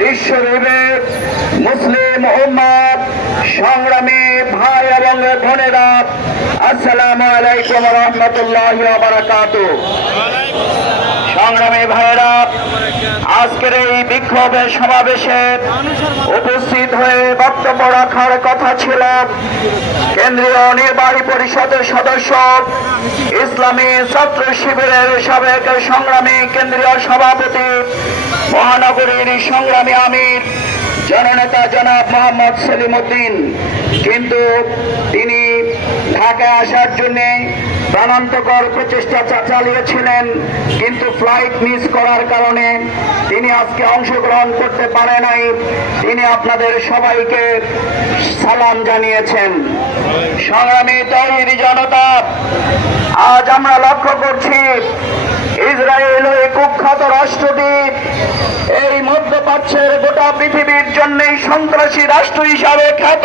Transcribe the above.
বিশ্ববিবেক মুসলিম উম্মাত সংগ্রামী ভাই এবং বোনেরা, আসসালামু আলাইকুম ওয়া রাহমাতুল্লাহি ওয়া বারাকাতুহু। সংগ্রামী ভাইয়েরা, আজকের এই বিক্ষোভের সমাবেশে উপস্থিত হয়ে বক্তব্য রাখার কথা ছিল কেন্দ্রীয় নির্বাহী পরিষদের সদস্য, ইসলামী ছাত্র শিবিরের সাবেক সংগ্রামী কেন্দ্রীয় সভাপতি, মহানগরীর সংগ্রামী আমির জননেতা জনাব মোহাম্মদ সেলিম উদ্দিন। কিন্তু তিনি ঢাকায় আসার জন্য প্রাণান্তকর প্রচেষ্টা চালিয়েছিলেন, কিন্তু ফ্লাইট মিস করার কারণে তিনি আজকে অংশগ্রহণ করতে পারে নাই। তিনি আপনাদের সবাইকে সালাম জানিয়েছেন। সংগ্রামী তৌহিদি জনতা, আজ আমরা লক্ষ্য করছি ইসরায়েল ওই কুখ্যাত রাষ্ট্রটি এই মধ্যপ্রাচ্যের গোটা পৃথিবীর জন্যই সন্ত্রাসী রাষ্ট্র হিসাবে খ্যাত